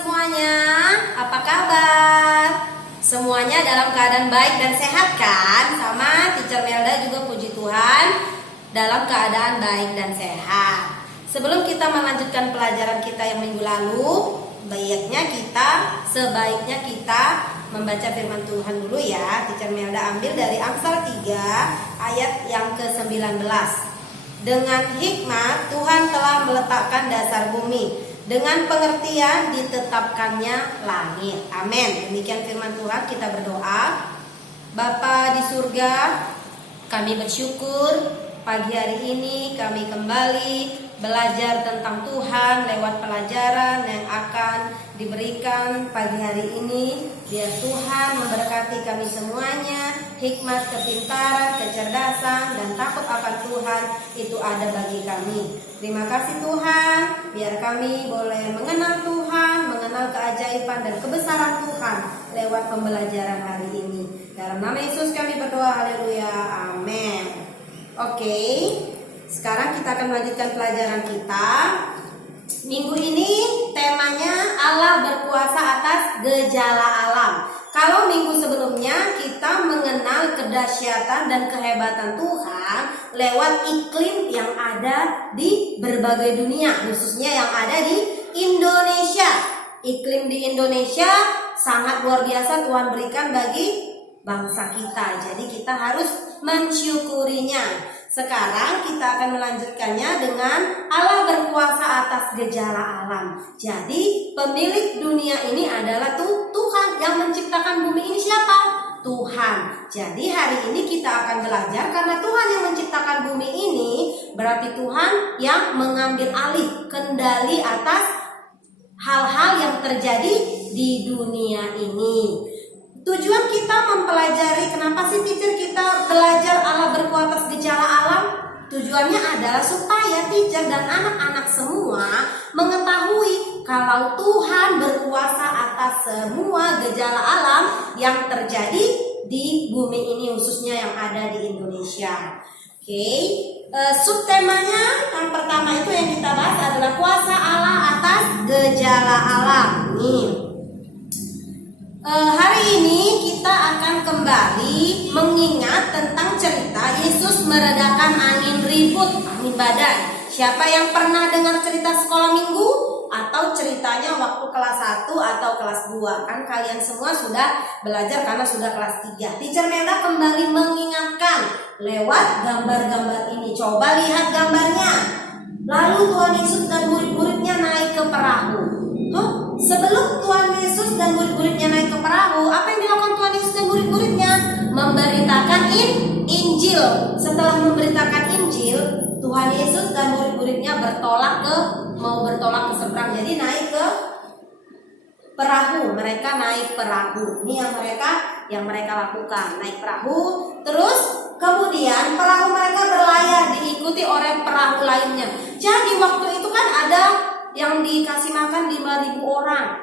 semuanya, apa kabar? Semuanya dalam keadaan baik dan sehat kan? Sama Teacher Melda juga puji Tuhan dalam keadaan baik dan sehat. Sebelum kita melanjutkan pelajaran kita yang minggu lalu, sebaiknya kita membaca firman Tuhan dulu ya. Teacher Melda ambil dari Amsal 3 ayat yang ke-19. Dengan hikmat Tuhan telah meletakkan dasar bumi, dengan pengertian ditetapkannya langit. Amin. Demikian firman Tuhan. Kita berdoa. Bapa di surga, kami bersyukur pagi hari ini kami kembali belajar tentang Tuhan lewat pelajaran yang akan diberikan pagi hari ini. Biar Tuhan memberkati kami semuanya, hikmat, kepintaran, kecerdasan, dan takut akan Tuhan itu ada bagi kami. Terima kasih Tuhan, biar kami boleh mengenal Tuhan, mengenal keajaiban dan kebesaran Tuhan lewat pembelajaran hari ini. Dalam nama Yesus kami berdoa, haleluya, amin. Oke, sekarang kita akan melanjutkan pelajaran kita. Minggu ini temanya Allah berkuasa atas gejala alam. Kalau minggu sebelumnya kita mengenal kedahsyatan dan kehebatan Tuhan lewat iklim yang ada di berbagai dunia, khususnya yang ada di Indonesia. Iklim di Indonesia sangat luar biasa Tuhan berikan bagi bangsa kita. Jadi kita harus mensyukurinya. Sekarang kita akan melanjutkannya dengan Allah berkuasa atas gejala alam. Jadi pemilik dunia ini adalah Tuhan. Yang menciptakan bumi ini siapa? Tuhan. Jadi hari ini kita akan belajar karena Tuhan yang menciptakan bumi ini, berarti Tuhan yang mengambil alih kendali atas hal-hal yang terjadi di dunia ini. Tujuan kita mempelajari kenapa sih teacher kita belajar Allah berkuasa atas gejala alam? Tujuannya adalah supaya teacher dan anak-anak semua mengetahui kalau Tuhan berkuasa atas semua gejala alam yang terjadi di bumi ini, khususnya yang ada di Indonesia. Oke, subtemanya yang pertama itu yang kita bahas adalah kuasa Allah atas gejala alam. Nih. Hari ini kita akan kembali mengingat tentang cerita Yesus meredakan angin ribut, angin badai. Siapa yang pernah dengar cerita sekolah minggu? Atau ceritanya waktu kelas 1 atau kelas 2? Kan kalian semua sudah belajar karena sudah kelas 3. Teacher Melda kembali mengingatkan lewat gambar-gambar ini. Coba lihat gambarnya. Lalu Tuhan Yesus dan murid-muridnya naik ke perahu. Sebelum Tuhan Yesus dan murid-muridnya naik ke perahu, apa yang dilakukan Tuhan Yesus dan murid-muridnya? Memberitakan Injil. Setelah memberitakan Injil, Tuhan Yesus dan murid-muridnya mau bertolak ke seberang. Jadi naik ke perahu. Mereka naik perahu. Ini yang mereka lakukan, naik perahu. Terus kemudian perahu mereka berlayar diikuti oleh perahu lainnya. Jadi waktu itu kan ada yang dikasih makan 5.000 orang,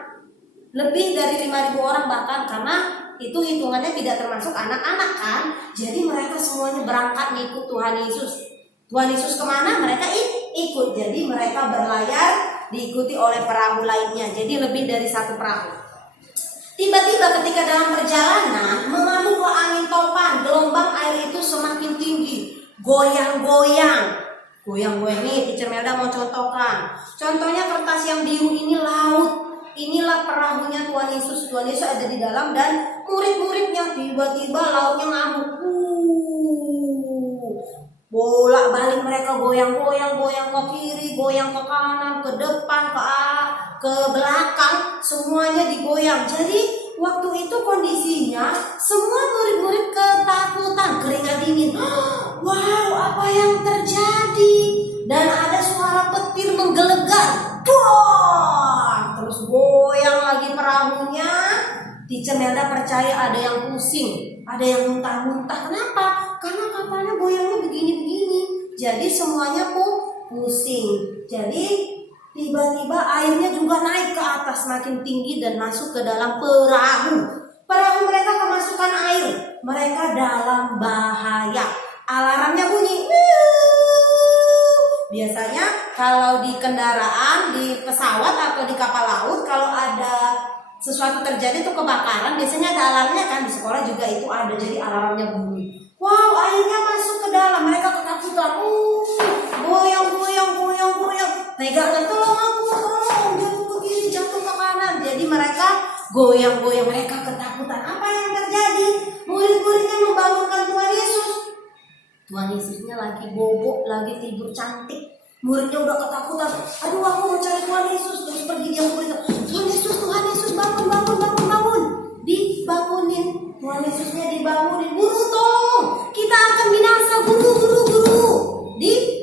lebih dari 5.000 orang bahkan, karena itu hitungannya tidak termasuk anak-anak kan. Jadi mereka semuanya berangkat ngikut Tuhan Yesus. Tuhan Yesus kemana mereka ikut. Jadi mereka berlayar diikuti oleh perahu lainnya. Jadi lebih dari satu perahu. Tiba-tiba ketika dalam perjalanan mengamuk angin topan, gelombang air itu semakin tinggi, goyang-goyang nih. Teacher Melda mau contohkan. Contohnya kertas yang biru ini laut. Inilah perahunya Tuhan Yesus. Tuhan Yesus ada di dalam dan murid-muridnya. Tiba-tiba lautnya ngamuk. Bolak-balik mereka goyang ke kiri, goyang ke kanan, ke depan, ke belakang, semuanya digoyang. Jadi waktu itu kondisinya semua murid-murid ketakutan, keringat dingin. Wow, apa yang terjadi? Dan ada suara petir menggelegar. Terus goyang lagi perahunya. Teacher Melda percaya ada yang pusing, ada yang muntah-muntah. Kenapa? Karena kapalnya goyangnya begini-begini. Jadi semuanya pusing. Jadi tiba-tiba airnya juga naik ke atas makin tinggi dan masuk ke dalam perahu. Perahu mereka kemasukan air. Mereka dalam bahaya. Alarmnya bunyi. Biasanya kalau di kendaraan, di pesawat atau di kapal laut, kalau ada sesuatu terjadi tuh kebakaran, biasanya ada alarmnya kan, di sekolah juga itu ada, jadi alarmnya bunyi. Wow, airnya masuk ke dalam, mereka ketakutan. Goyang. Pegangan, tolong aku, tolong, jatuh ke kiri, jatuh ke kanan. Jadi mereka goyang, mereka ketakutan. Apa yang terjadi? Murid-muridnya membangunkan Tuhan Yesus. Tuhan Yesusnya lagi bobok, lagi tidur cantik. Muridnya udah ketakutan. Aduh, aku mau cari Tuhan Yesus. Terus pergi dia murid. Tuhan Yesus, bangun. Dibangunin. Tuhan Yesusnya dibangunin. Guru, tolong. Kita akan binasa, guru.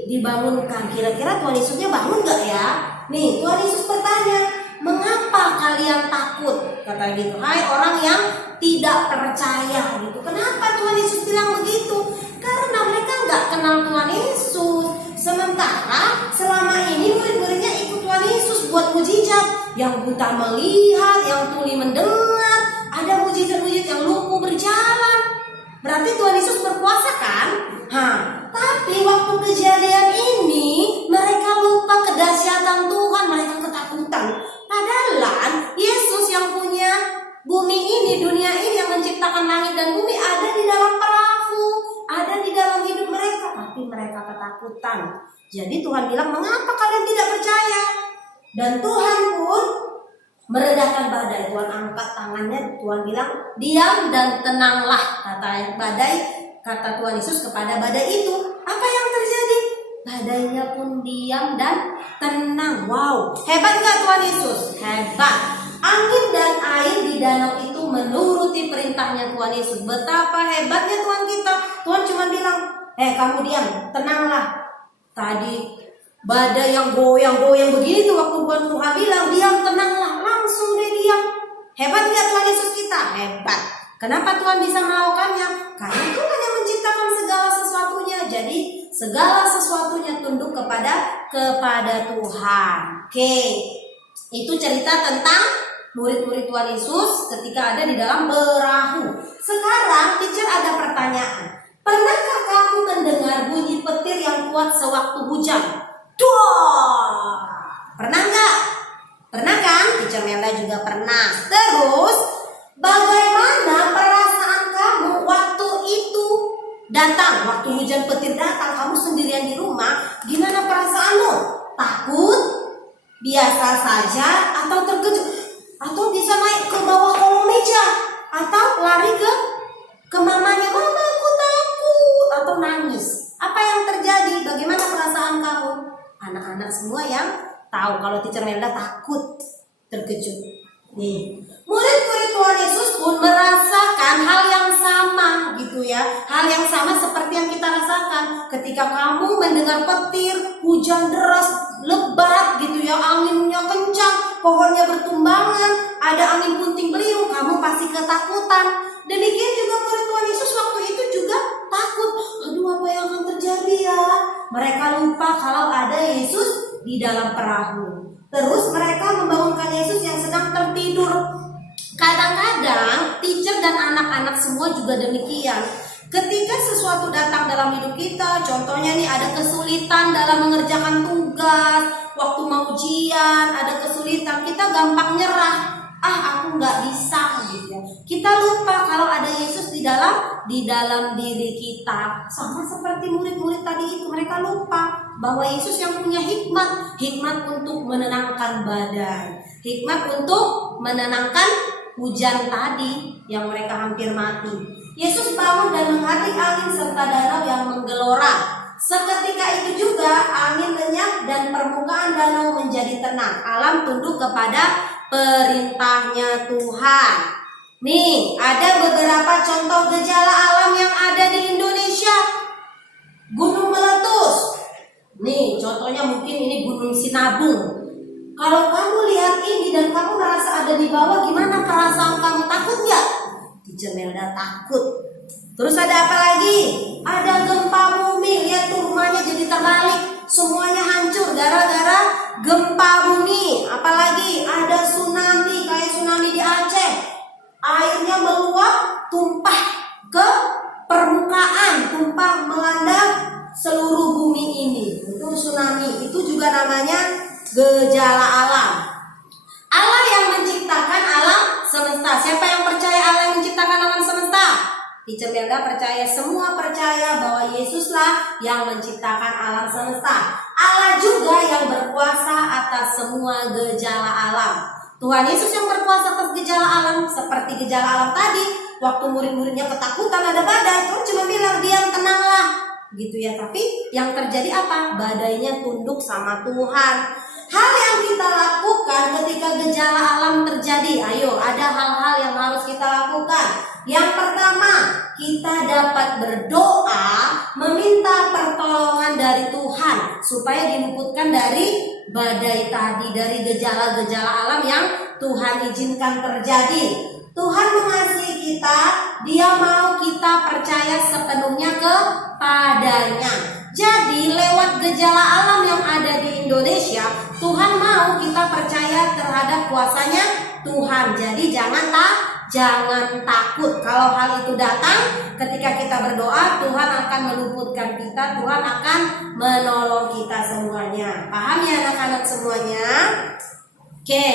Dibangunkan. Kira-kira Tuhan Yesusnya bangun gak ya? Nih, Tuhan Yesus bertanya, mengapa kalian takut? Kata gitu. Hai orang yang tidak percaya gitu. Kenapa Tuhan Yesus bilang begitu? Karena mereka nggak kenal Tuhan Yesus. Sementara selama ini murid-muridnya ikut Tuhan Yesus buat mujizat. Yang buta melihat, yang tuli mendengar. Ada mujizat-mujizat yang lumpuh berjalan. Berarti Tuhan Yesus berkuasa kan? Tapi waktu kejadian ini mereka lupa kedahsyatan Tuhan, mereka ketakutan. Padahal Yesus yang punya bumi ini, dunia ini, yang menciptakan langit dan bumi, ada di dalam perahu, ada di dalam hidup mereka, tapi mereka ketakutan. Jadi Tuhan bilang, mengapa kalian tidak percaya? Dan Tuhan pun meredakan badai. Tuhan angkat tangannya, Tuhan bilang, diam dan tenanglah, kata badai. Kata Tuhan Yesus kepada badai itu, apa yang terjadi? Badainya pun diam dan tenang. Wow, hebat gak Tuhan Yesus? Hebat. Angin dan air di danau itu menuruti perintahnya Tuhan Yesus. Betapa hebatnya Tuhan kita. Tuhan cuma bilang, kamu diam, tenanglah. Tadi badai yang goyang begini tuh, waktu Tuhan bilang diam, tenanglah, langsung dia diam. Hebat gak Tuhan Yesus kita? Hebat. Kenapa Tuhan bisa melakukannya? Karena Tuhan yang menciptakan segala sesuatunya. Jadi segala sesuatunya tunduk kepada Tuhan. Oke. Itu cerita tentang murid-murid Tuhan Yesus ketika ada di dalam perahu. Sekarang teacher ada pertanyaan. Pernahkah kamu mendengar bunyi petir yang kuat sewaktu hujan? Duh! Pernah nggak? Pernah kan? Teacher Melda juga pernah. Terus bagaimana perasaan kamu waktu itu datang? Waktu hujan petir datang, kamu sendirian di rumah, gimana perasaanmu? Takut? Biasa saja? Atau terkejut? Atau bisa naik ke bawah kolong meja? Atau lari ke mamanya, mama aku takut? Atau nangis? Apa yang terjadi? Bagaimana perasaan kamu? Anak-anak semua yang tahu kalau teacher Melda takut, terkejut. Nih, murid-murid Tuhan Yesus pun merasakan hal yang sama gitu ya. Hal yang sama seperti yang kita rasakan ketika kamu mendengar petir, hujan deras, lebat gitu ya, anginnya kencang, pohonnya bertumbangan, ada angin puting beliung, kamu pasti ketakutan. Demikian juga murid Tuhan Yesus waktu itu juga takut. Aduh, apa yang akan terjadi ya? Mereka lupa kalau ada Yesus di dalam perahu. Terus mereka membangunkan Yesus yang sedang tertidur. Kadang-kadang teacher dan anak-anak semua juga demikian. Ketika sesuatu datang dalam hidup kita, contohnya nih ada kesulitan dalam mengerjakan tugas, waktu mau ujian, ada kesulitan, kita gampang nyerah. Aku nggak bisa gitu ya. Kita lupa kalau ada Yesus di dalam diri kita. Sama seperti murid-murid tadi itu, mereka lupa bahwa Yesus yang punya hikmat untuk menenangkan badai, hikmat untuk menenangkan hujan tadi yang mereka hampir mati. Yesus bangun dan menghadiri angin serta danau yang menggelora. Seketika itu juga angin lenyap dan permukaan danau menjadi tenang. Alam tunduk kepada perintahnya Tuhan. Nih, ada beberapa contoh gejala alam yang ada di Indonesia. Gunung meletus. Nih, contohnya mungkin ini Gunung Sinabung. Kalau kamu lihat ini dan kamu merasa ada di bawah, gimana perasaan kamu? Takut nggak? Teacher Melda takut. Terus ada apa lagi? Ada gempa bumi. Lihat tuh, rumahnya jadi terbalik, semuanya hancur gara-gara gempa bumi. Apalagi ada tsunami, kayak tsunami di Aceh. Airnya meluap, tumpah ke permukaan, tumpah melanda seluruh bumi ini. Itu tsunami. Itu juga namanya gejala alam. Allah yang menciptakan alam Teacher Melda percaya, semua percaya bahwa Yesuslah yang menciptakan alam semesta. Allah juga yang berkuasa atas semua gejala alam. Tuhan Yesus yang berkuasa atas gejala alam, seperti gejala alam tadi. Waktu murid-muridnya ketakutan ada badai, Tuhan cuma bilang, diam, tenanglah, gitu ya. Tapi yang terjadi apa? Badainya tunduk sama Tuhan. Hal yang kita lakukan ketika gejala alam terjadi, ayo, ada hal-hal yang harus kita lakukan. Yang pertama, kita dapat berdoa meminta pertolongan dari Tuhan supaya diluputkan dari badai tadi, dari gejala-gejala alam yang Tuhan izinkan terjadi. Tuhan mengasihi kita, Dia mau kita percaya sepenuhnya kepadanya. Jadi lewat gejala alam yang ada di Indonesia, Tuhan mau kita percaya terhadap kuasanya Tuhan. Jadi jangan takut kalau hal itu datang. Ketika kita berdoa, Tuhan akan meluputkan kita, Tuhan akan menolong kita semuanya. Paham ya anak-anak semuanya? Oke,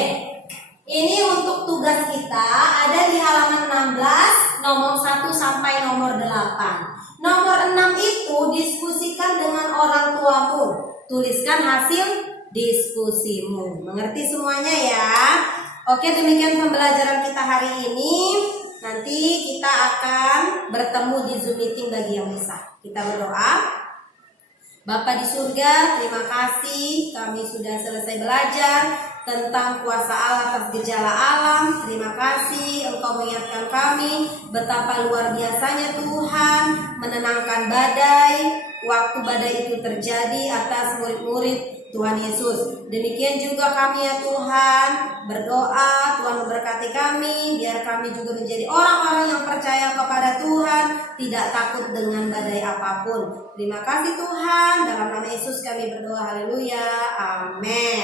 ini untuk tugas kita ada di halaman 16, nomor 1 sampai nomor 8. Nomor 6 itu diskusikan dengan orang tuamu. Tuliskan hasil diskusimu. Mengerti semuanya ya? Oke, demikian pembelajaran kita hari ini. Nanti kita akan bertemu di Zoom meeting bagi yang bisa. Kita berdoa. Bapa di surga, terima kasih kami sudah selesai belajar tentang kuasa Allah atas gejala alam. Terima kasih Engkau mengingatkan kami betapa luar biasanya Tuhan menenangkan badai waktu badai itu terjadi atas murid-murid Tuhan Yesus. Demikian juga kami ya Tuhan, berdoa Tuhan memberkati kami, biar kami juga menjadi orang-orang yang percaya kepada Tuhan, tidak takut dengan badai apapun. Terima kasih Tuhan, dalam nama Yesus kami berdoa, haleluya, amin.